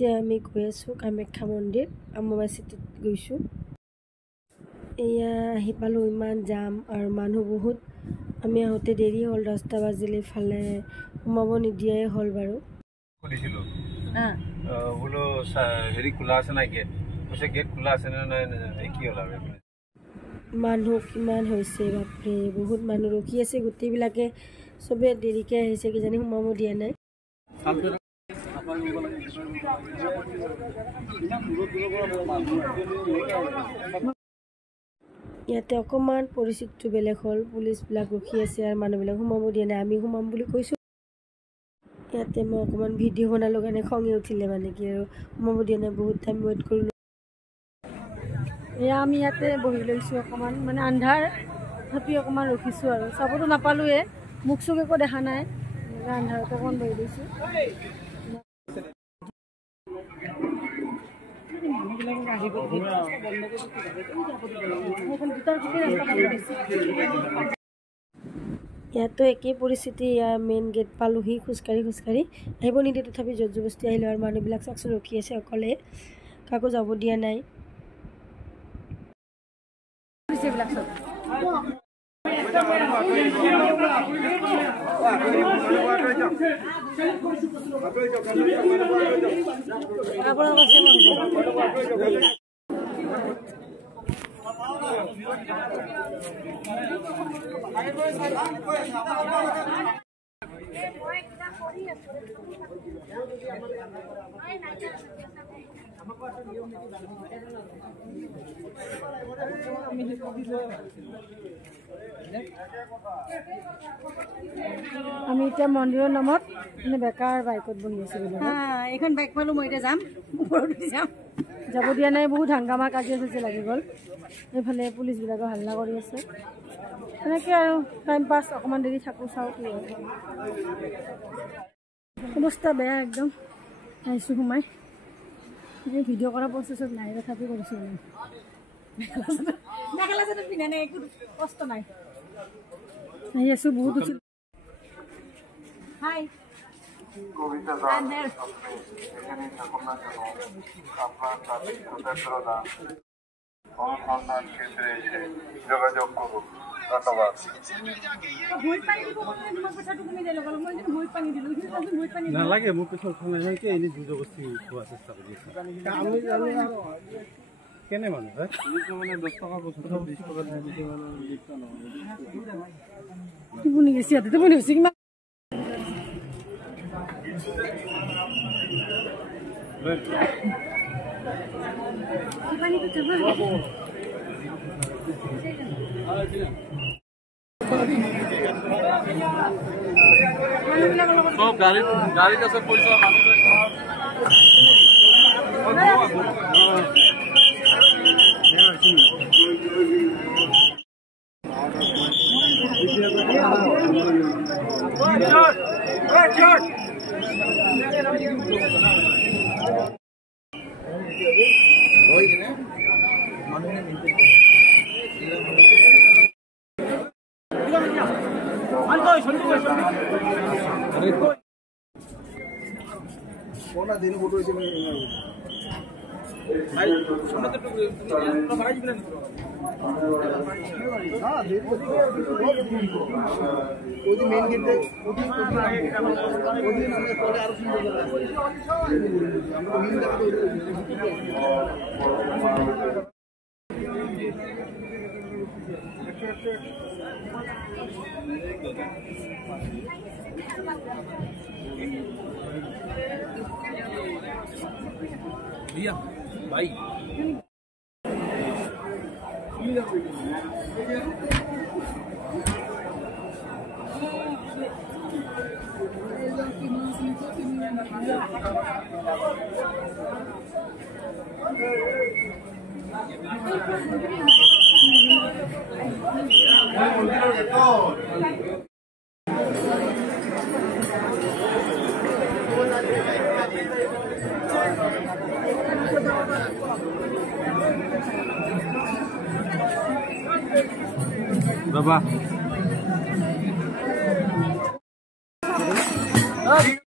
এতিয়া আমি গৈ আছোঁ কামাখ্যা মন্দিৰ অম্বুবাচীত গৈছোঁ। এয়া আহি পালোঁ, ইমান জাম আৰু মানুহ বহুত। আমি আহোঁতে দেৰি হ'ল, 10টা বাজিলে, ইফালে সোমাব নিদিয়াই হ'ল বাৰু। সুধিছিলোঁ বোলো হেৰি খোলা আছে নাই গেট, কৈছে গেট খোলা আছে নে নাই, কি হ'ল আৰু মানুহ কিমান হৈছে বাপৰে, বহুত মানুহ ৰখি আছে, গোটেইবিলাকে চবে দেৰিকৈ আহিছে, কিজানি সোমাব দিয়া নাই। ইয়াতে অকণমান পৰিস্থিতিটো বেলেগ হ'ল, পুলিচবিলাক ৰখি আছে আৰু মানুহবিলাক সোমাব দিয়া নাই। আমি সোমাম বুলি কৈছোঁ। ইয়াতে মই অকণমান ভিডিঅ' বনালোঁ কাৰণে খঙে উঠিলে, মানে কি আৰু সোমাব দিয়া নাই, বহুত টাইম ৱেইট কৰিলোঁ। এয়া আমি ইয়াতে বহি লৈছোঁ, অকণমান মানে আন্ধাৰ তথাপি অকণমান ৰখিছোঁ আৰু চাবতো নাপালোঁৱে, মুখ চুখ একো দেখা নাই, আন্ধাৰতে অকণমান বহি লৈছোঁ। ইয়াতো একেই পৰিস্থিতি, ইয়াৰ মেইন গেট পালোঁহি, খোজকাঢ়ি আহিব নিদিয়ে, তথাপি জোৰ জবস্তি আহিলোঁ আৰু মানুহবিলাক চাকচোন ৰখি আছে অকলে, কাকো যাব দিয়া নাই। আমি এতিয়া মন্দিৰৰ নামত বেকাৰ বাইকত বহি আছোঁ। এইখন বাইক পালোঁ, মই এতিয়া যাম, যাব দিয়া নাই, বহুত হাংগামা কাজিয়া চাজিয়া লাগি গ'ল। এইফালে পুলিচবিলাকে হাল্লা কৰি আছে, এনেকৈ আৰু টাইম পাছ, অকণমান দেৰি থাকোঁ, চাওঁ কি হয়। অৱস্থা বেয়া একদম, আহিছোঁ সোমাই, এই ভিডিঅ' কৰা প্ৰচেছত নাই, তথাপি কৰিছোঁ। মেখেলা চাদৰ পিন্ধা নাই, একো কষ্ট নাই, আহি আছোঁ, বহুত উঠিল। হাই যোগাযোগ করুন, ধন্যবাদ। নালাগে মোৰ পিছত এনেই যুঁজ বস্তি খোৱা চেষ্টা কৰি কেনে মানুহ মানে 10 টকা 20 টকা টোপনি গেছি, ইয়াতে টোপনি হৈছে কিমান। সব গাড়ির কাছে পয়সা दिन फोटो मेन गेट भैया भाई Bapak